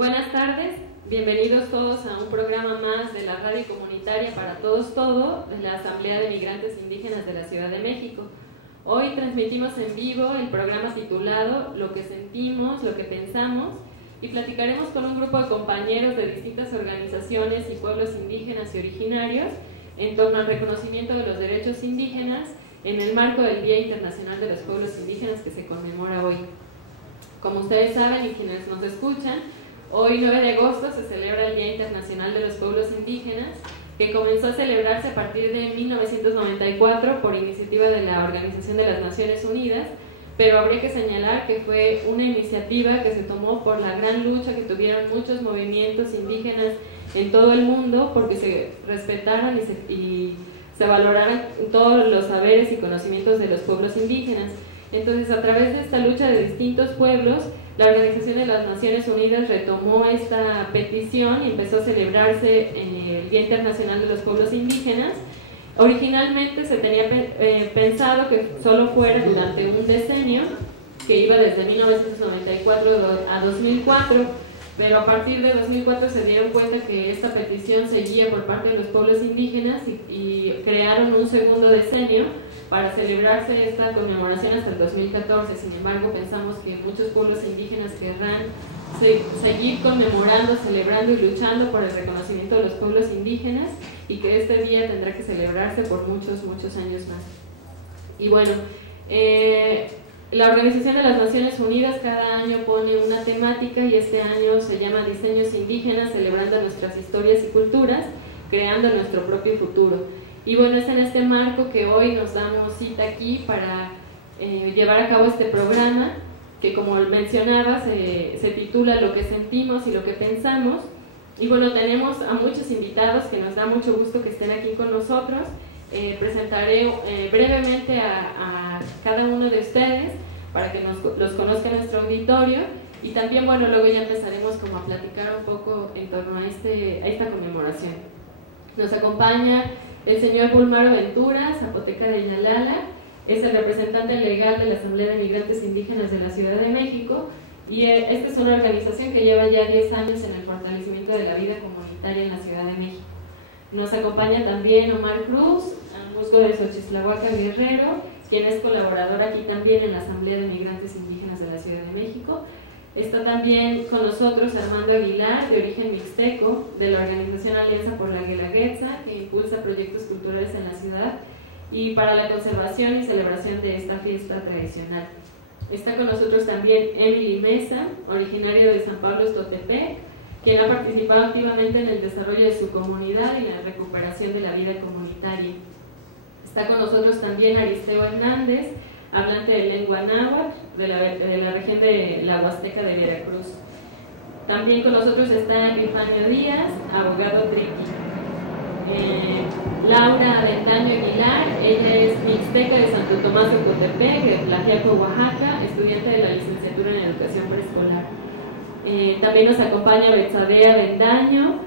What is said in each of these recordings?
Buenas tardes, bienvenidos todos a un programa más de la radio comunitaria para todos todo, de la Asamblea de Migrantes Indígenas de la Ciudad de México. Hoy transmitimos en vivo el programa titulado Lo que sentimos, lo que pensamos, y platicaremos con un grupo de compañeros de distintas organizaciones y pueblos indígenas y originarios en torno al reconocimiento de los derechos indígenas en el marco del Día Internacional de los Pueblos Indígenas que se conmemora hoy. Como ustedes saben y quienes nos escuchan, hoy 9 de agosto se celebra el Día Internacional de los Pueblos Indígenas, que comenzó a celebrarse a partir de 1994 por iniciativa de la Organización de las Naciones Unidas, pero habría que señalar que fue una iniciativa que se tomó por la gran lucha que tuvieron muchos movimientos indígenas en todo el mundo porque se respetaran y se valoraran todos los saberes y conocimientos de los pueblos indígenas. Entonces, a través de esta lucha de distintos pueblos, la Organización de las Naciones Unidas retomó esta petición y empezó a celebrarse el Día Internacional de los Pueblos Indígenas. Originalmente se tenía pensado que solo fuera durante un decenio, que iba desde 1994 a 2004, pero a partir de 2004 se dieron cuenta que esta petición seguía por parte de los pueblos indígenas y crearon un segundo decenio para celebrarse esta conmemoración hasta el 2014. Sin embargo, pensamos que muchos pueblos indígenas querrán seguir conmemorando, celebrando y luchando por el reconocimiento de los pueblos indígenas y que este día tendrá que celebrarse por muchos años más. Y bueno, la Organización de las Naciones Unidas cada año pone una temática y este año se llama Diseños Indígenas, celebrando nuestras historias y culturas, creando nuestro propio futuro. Y bueno, es en este marco que hoy nos damos cita aquí para llevar a cabo este programa, que como mencionaba se titula Lo que sentimos y lo que pensamos. Y bueno, tenemos a muchos invitados que nos da mucho gusto que estén aquí con nosotros. Presentaré brevemente a cada uno de ustedes para que los conozca nuestro auditorio y también, bueno, luego ya empezaremos como a platicar un poco en torno a esta conmemoración. Nos acompaña el señor Bulmaro Ventura, zapoteca de Yalala, es el representante legal de la Asamblea de Migrantes Indígenas de la Ciudad de México y esta es una organización que lleva ya 10 años en el fortalecimiento de la vida comunitaria en la Ciudad de México. Nos acompaña también Omar Cruz, musgo de Xochislahuaca, Guerrero, quien es colaborador aquí también en la Asamblea de Migrantes Indígenas de la Ciudad de México. Está también con nosotros Armando Aguilar, de origen mixteco, de la organización Alianza por la Guelaguetza, que impulsa proyectos culturales en la ciudad y para la conservación y celebración de esta fiesta tradicional. Está con nosotros también Emily Mesa, originaria de San Pablo Estotepec, quien ha participado activamente en el desarrollo de su comunidad y la recuperación de la vida comunitaria. Está con nosotros también Aristeo Hernández, hablante de lengua náhuatl de la región de la Huasteca de Veracruz. También con nosotros está Epifanio Díaz, abogado triqui. Laura Avendaño Aguilar, ella es mixteca de Santo Tomás de Ocotepec, de Tlaxiaco, Oaxaca, estudiante de la licenciatura en educación preescolar. También nos acompaña Betsabe Avendaño,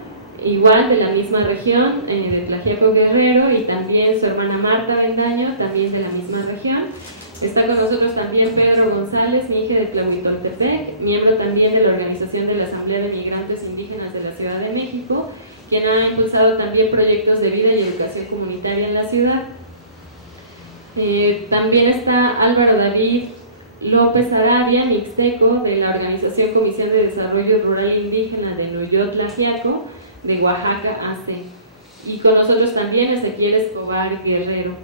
igual de la misma región, de Tlaxiaco, Guerrero, y también su hermana Marta Avendaño, también de la misma región. Está con nosotros también Pedro González, Mije de Tlahuitoltepec, miembro también de la Organización de la Asamblea de Migrantes Indígenas de la Ciudad de México, quien ha impulsado también proyectos de vida y educación comunitaria en la ciudad. También está Álvaro David López Arabia, mixteco, de la Organización Comisión de Desarrollo Rural Indígena de Nuyot Tlaxiaco, de Oaxaca, AC. Y con nosotros también Ezequiel Escobar Guerrero.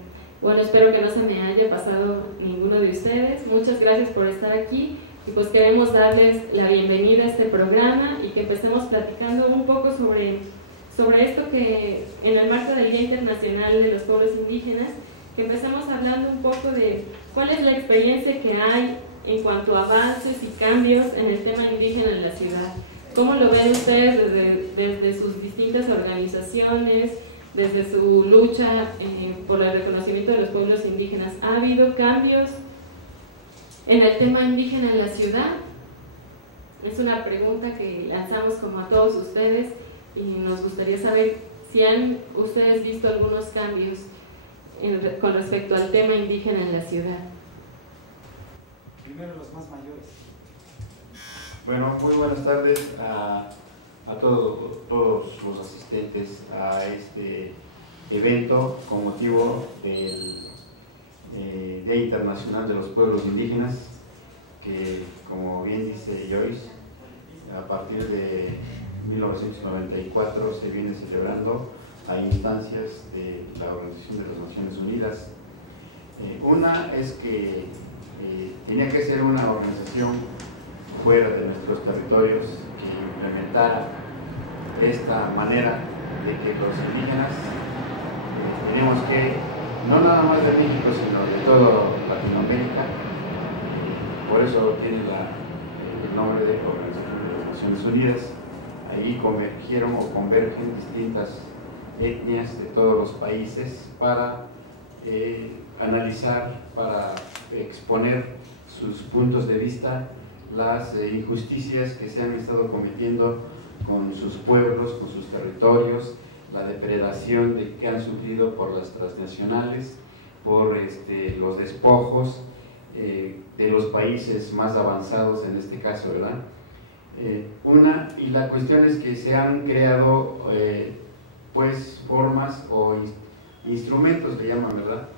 Bueno, espero que no se me haya pasado ninguno de ustedes. Muchas gracias por estar aquí y pues queremos darles la bienvenida a este programa y que empecemos platicando un poco sobre esto que en el marco del Día Internacional de los Pueblos Indígenas, que empecemos hablando un poco de cuál es la experiencia que hay en cuanto a avances y cambios en el tema indígena en la ciudad. ¿Cómo lo ven ustedes desde sus distintas organizaciones, desde su lucha por el reconocimiento de los pueblos indígenas? ¿Ha habido cambios en el tema indígena en la ciudad? Es una pregunta que lanzamos como a todos ustedes y nos gustaría saber si han ustedes visto algunos cambios con respecto al tema indígena en la ciudad. Primero los más mayores. Bueno, muy buenas tardes a todos los asistentes a este evento con motivo del Día Internacional de los Pueblos Indígenas, que, como bien dice Joyce, a partir de 1994 se viene celebrando a instancias de la Organización de las Naciones Unidas. Una es que tenía que ser una organización fuera de nuestros territorios que implementara esta manera de que los indígenas tenemos que, no nada más de México, sino de toda Latinoamérica, por eso tiene el nombre de Organización de las Naciones Unidas. Ahí convergieron o convergen distintas etnias de todos los países para analizar, para exponer sus puntos de vista, las injusticias que se han estado cometiendo con sus pueblos, con sus territorios, la depredación que han sufrido por las transnacionales, por los despojos de los países más avanzados en este caso, ¿verdad? Y la cuestión es que se han creado pues formas o instrumentos, le llaman, ¿verdad?,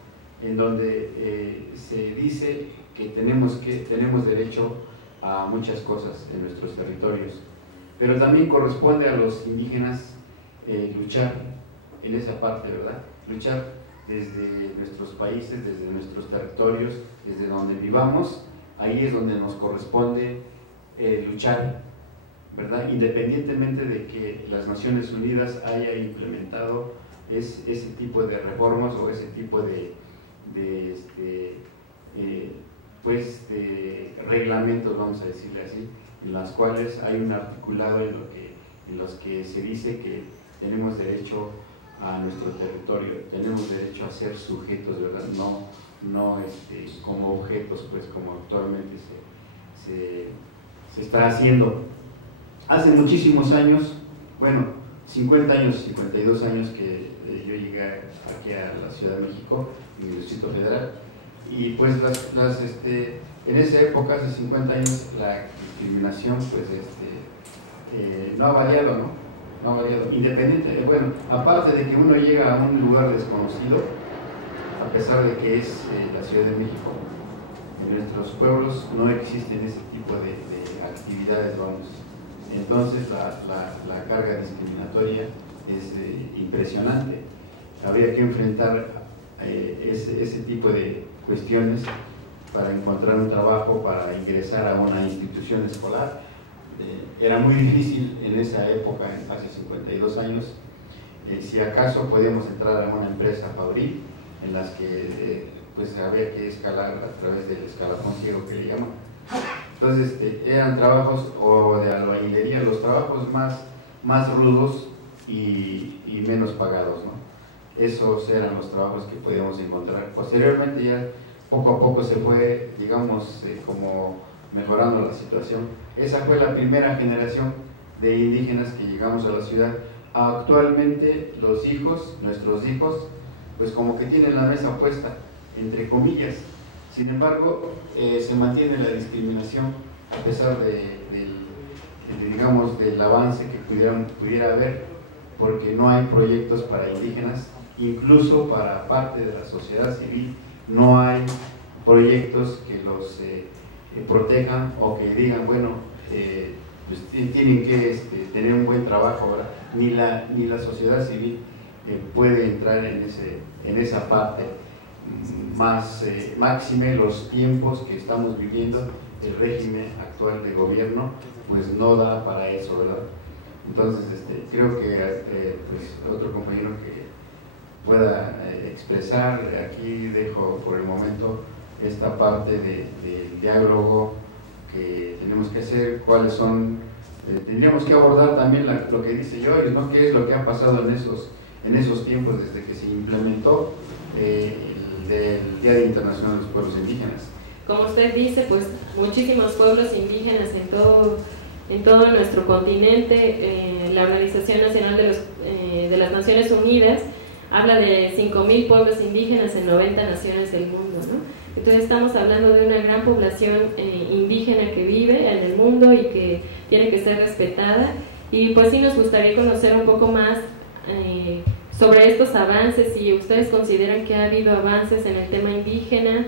en donde se dice que tenemos derecho a muchas cosas en nuestros territorios, pero también corresponde a los indígenas luchar en esa parte, ¿verdad? Luchar desde nuestros países, desde nuestros territorios, desde donde vivamos. Ahí es donde nos corresponde luchar, ¿verdad? Independientemente de que las Naciones Unidas haya implementado ese tipo de reformas o ese tipo de reglamentos, vamos a decirle así, en las cuales hay un articulado en los que se dice que tenemos derecho a nuestro territorio, tenemos derecho a ser sujetos, ¿verdad? No como objetos, pues, como actualmente se está haciendo. Hace muchísimos años, bueno, 50 años, 52 años que yo llegué aquí a la Ciudad de México, en el Distrito Federal, y pues en esa época, hace 50 años, la discriminación pues no ha variado, ¿no? No ha variado, independiente, bueno, aparte de que uno llega a un lugar desconocido, a pesar de que es la Ciudad de México, en nuestros pueblos no existen ese tipo de actividades, vamos. Entonces la carga discriminatoria es impresionante. Habría que enfrentar ese tipo de cuestiones para encontrar un trabajo, para ingresar a una institución escolar. Era muy difícil en esa época, hace 52 años. Si acaso podíamos entrar a una empresa fabril, en las que pues había que escalar a través del escalafón ciego, que le llaman. Entonces eran trabajos o de albañilería, los trabajos más rudos y menos pagados, ¿no? Esos eran los trabajos que podíamos encontrar. Posteriormente ya poco a poco se fue, digamos, como mejorando la situación. Esa fue la primera generación de indígenas que llegamos a la ciudad. Actualmente los hijos, nuestros hijos, pues como que tienen la mesa puesta, entre comillas. Sin embargo, se mantiene la discriminación a pesar digamos, del avance que pudiera haber, porque no hay proyectos para indígenas, incluso para parte de la sociedad civil no hay proyectos que los protejan o que digan, bueno, pues tienen que tener un buen trabajo, ¿verdad? Ni la sociedad civil puede entrar en esa parte. Máxime los tiempos que estamos viviendo, el régimen actual de gobierno pues no da para eso, ¿verdad? Entonces creo que pues, otro compañero que pueda expresar, aquí dejo por el momento esta parte del diálogo que tenemos que hacer, cuáles son, tendríamos que abordar también lo que dice Joyce, ¿no? ¿Qué es lo que ha pasado en esos tiempos desde que se implementó del Día Internacional de los Pueblos Indígenas? Como usted dice, pues muchísimos pueblos indígenas en todo nuestro continente. La Organización Nacional de las Naciones Unidas habla de 5.000 pueblos indígenas en 90 naciones del mundo, ¿no? Entonces estamos hablando de una gran población indígena que vive en el mundo, mundo y que tiene que ser respetada. Y pues sí nos gustaría conocer un poco más sobre estos avances, si ustedes consideran que ha habido avances en el tema indígena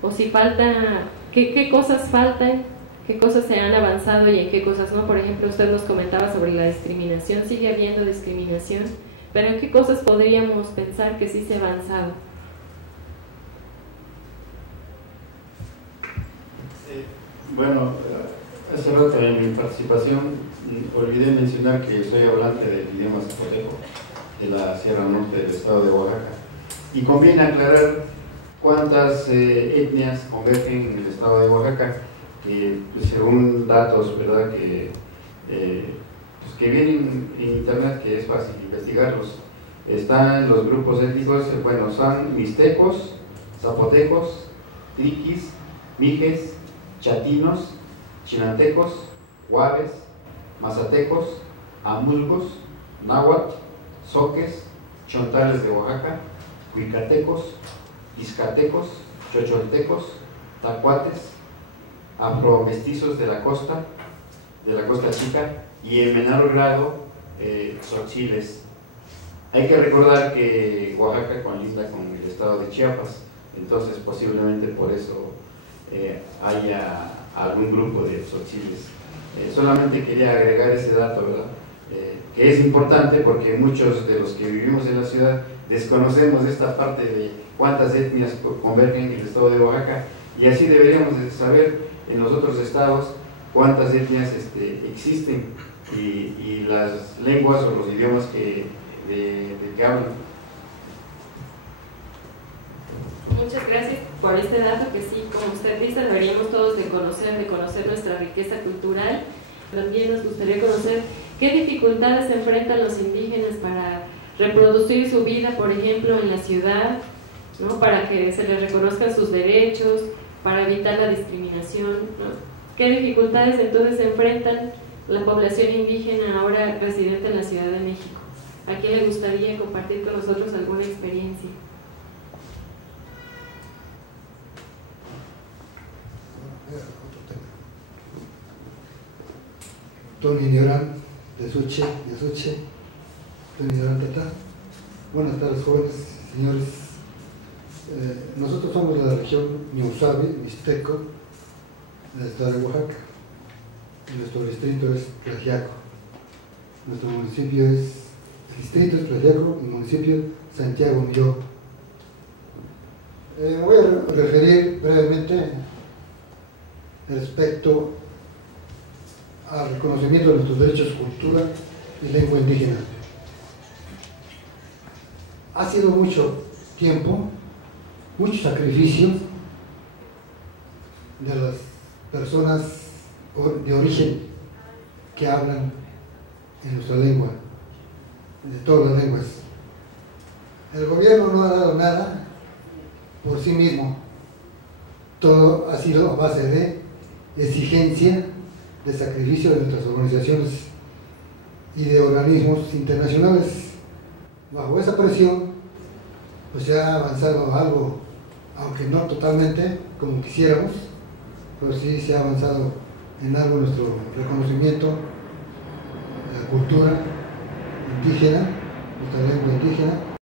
o si falta, qué cosas faltan, qué cosas se han avanzado y en qué cosas no. Por ejemplo, usted nos comentaba sobre la discriminación, sigue habiendo discriminación, pero en qué cosas podríamos pensar que sí se ha avanzado. Bueno, hace rato en mi participación olvidé mencionar que soy hablante del idioma zapoteco de la Sierra Norte del estado de Oaxaca, y conviene aclarar cuántas etnias convergen en el estado de Oaxaca. Pues según datos, ¿verdad?, pues que vienen en internet, que es fácil investigarlos. Están los grupos étnicos, bueno, son mixtecos, zapotecos, triquis, mijes, chatinos, chinantecos, huaves, mazatecos, amulgos, náhuatl, zoques, chontales de Oaxaca, huicatecos, izcatecos, chocholtecos, tacuates, afromestizos de la costa chica, y en menor grado tzotziles. Hay que recordar que Oaxaca colinda con el estado de Chiapas, entonces posiblemente por eso haya algún grupo de tzotziles. Solamente quería agregar ese dato, ¿verdad? Que es importante porque muchos de los que vivimos en la ciudad desconocemos esta parte de cuántas etnias convergen en el estado de Oaxaca, y así deberíamos de saber en los otros estados cuántas etnias existen y las lenguas o los idiomas de que hablan. Muchas gracias por este dato que sí, como usted dice, deberíamos todos de conocer nuestra riqueza cultural. También nos gustaría conocer qué dificultades se enfrentan los indígenas para reproducir su vida, por ejemplo, en la ciudad, ¿no?, para que se les reconozcan sus derechos, para evitar la discriminación, ¿no? ¿Qué dificultades entonces se enfrentan la población indígena ahora residente en la Ciudad de México? ¿A quién le gustaría compartir con nosotros alguna experiencia? Tony Nioran, de Suche, Tony Nioran Tata. Buenas tardes, jóvenes, señores. Nosotros somos de la región Ñusabi, Mixteco, del estado de Oaxaca. Nuestro distrito es Tlaxiaco. Nuestro municipio es, el distrito es Tlaxiaco, el municipio Santiago Milló. Me voy a referir brevemente respecto al reconocimiento de nuestros derechos, cultura y lengua indígena. Ha sido mucho tiempo, mucho sacrificio de las personas de origen que hablan en nuestra lengua, de todas las lenguas. El gobierno no ha dado nada por sí mismo, todo ha sido a base de exigencia, de sacrificio de nuestras organizaciones y de organismos internacionales. Bajo esa presión, pues se ha avanzado algo, aunque no totalmente como quisiéramos, pero sí se ha avanzado en algo nuestro reconocimiento de la cultura indígena, nuestra lengua indígena.